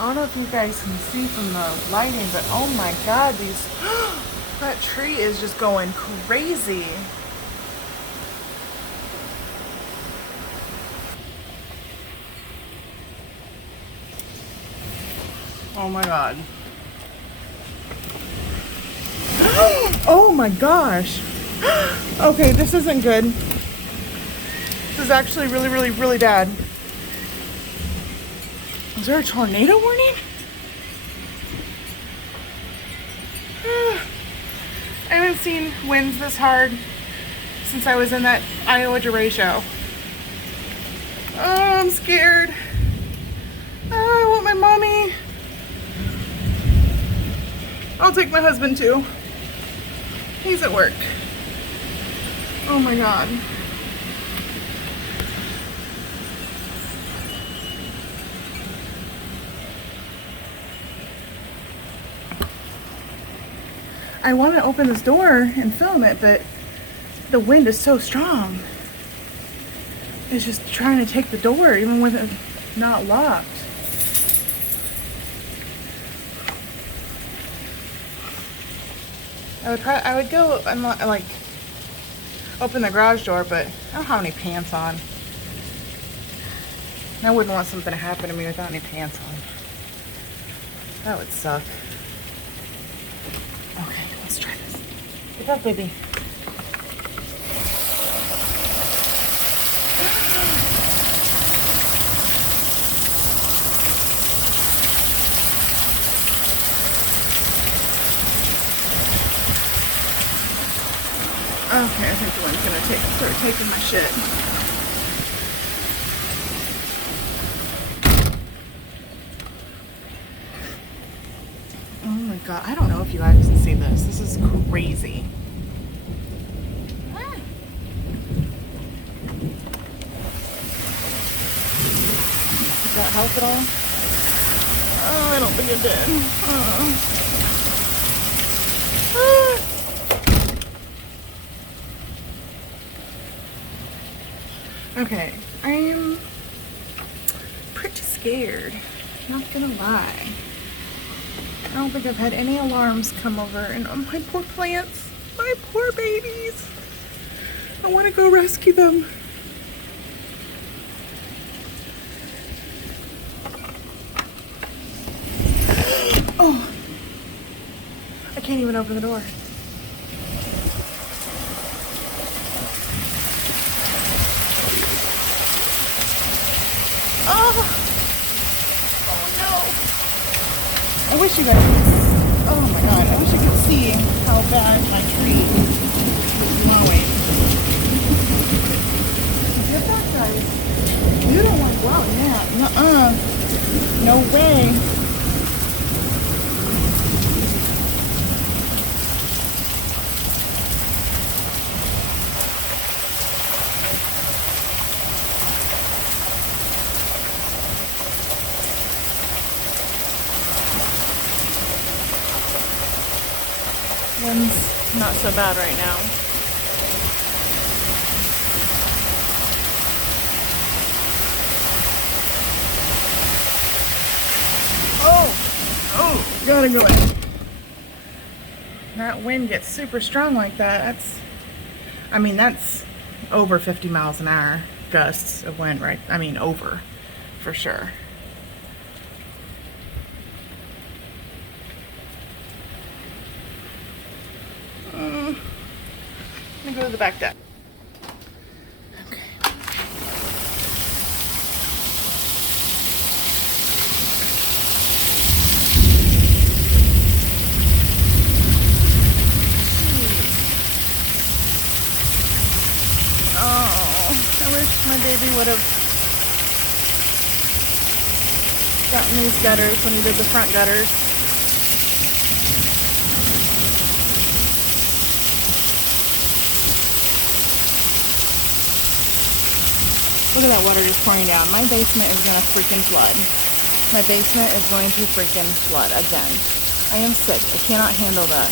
I don't know if you guys can see from the lighting, but oh my god, these that tree is just going crazy. Oh my god. Oh my gosh. Okay, this isn't good. This is actually really, really, really bad. Is there a tornado warning? I haven't seen winds this hard since I was in that Iowa derecho. Oh, I'm scared. Oh, I want my mommy. I'll take my husband too. He's at work. Oh my god. I want to open this door and film it, but the wind is so strong. It's just trying to take the door even with it not locked. I would go and like open the garage door, but I don't have any pants on. And I wouldn't want something to happen to me without any pants on. That would suck. Okay, let's try this. Get up, baby. Okay, I think the wind's gonna start taking my shit. Oh my god, I don't know if you guys can see this. This is crazy. Did that help at all? Oh, I don't think it did. Okay, I'm pretty scared, not gonna lie. I don't think I've had any alarms come over, and oh, my poor plants, my poor babies. I want to go rescue them. Oh, I can't even open the door. Oh no! I wish you guys could, oh my god, I wish you could see how bad my tree is blowing. Get back, guys. You don't want to go out now. Nuh-uh. No way. Wind's not so bad right now. Oh, gotta go in. That wind gets super strong like that. That's over 50 miles an hour gusts of wind, right? I mean, over, for sure. I'm gonna go to the back deck. Okay. Oh, I wish my baby would have gotten these gutters when he did the front gutters. Look at that water just pouring down. My basement is going to freaking flood. My basement is going to freaking flood again. I am sick. I cannot handle that.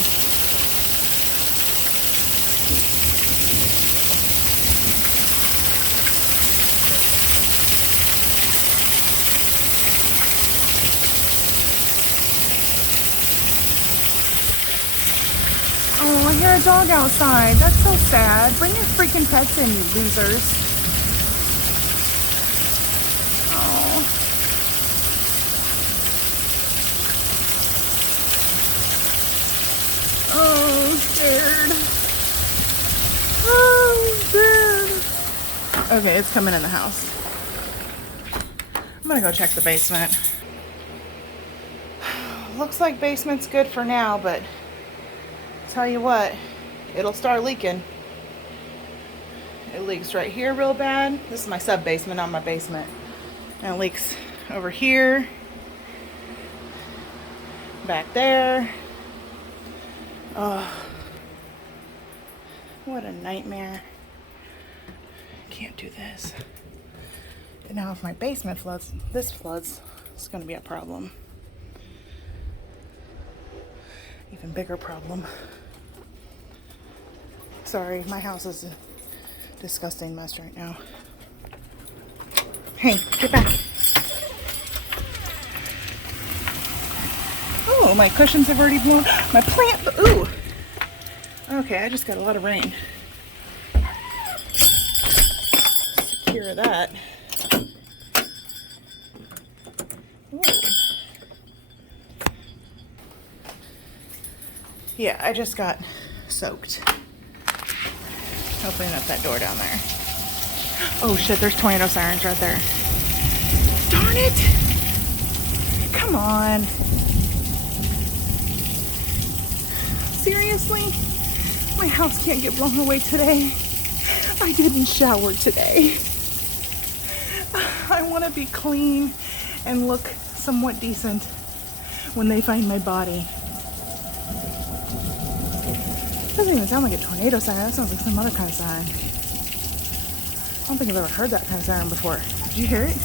a dog outside. That's so sad. Bring your freaking pets in, you losers. Oh. Oh, I'm scared. Oh, I'm scared. Okay, it's coming in the house. I'm gonna go check the basement. Looks like basement's good for now, but tell you what, it'll start leaking. It leaks right here real bad. This is my sub basement, not my basement. And it leaks over here, back there. Oh, what a nightmare. Can't do this. And now if my basement floods, this floods, it's gonna be a problem. Even bigger problem. Sorry, my house is a disgusting mess right now. Hey, get back. Oh, my cushions have already blown. My plant, ooh. Okay, I just got a lot of rain. Secure that. Ooh. Yeah, I just got soaked. Opening up that door down there. Oh shit, there's tornado sirens right there. Darn it! Come on. Seriously? My house can't get blown away today. I didn't shower today. I want to be clean and look somewhat decent when they find my body. Doesn't even sound like a tornado siren. That sounds like some other kind of siren. I don't think I've ever heard that kind of siren before. Did you hear it?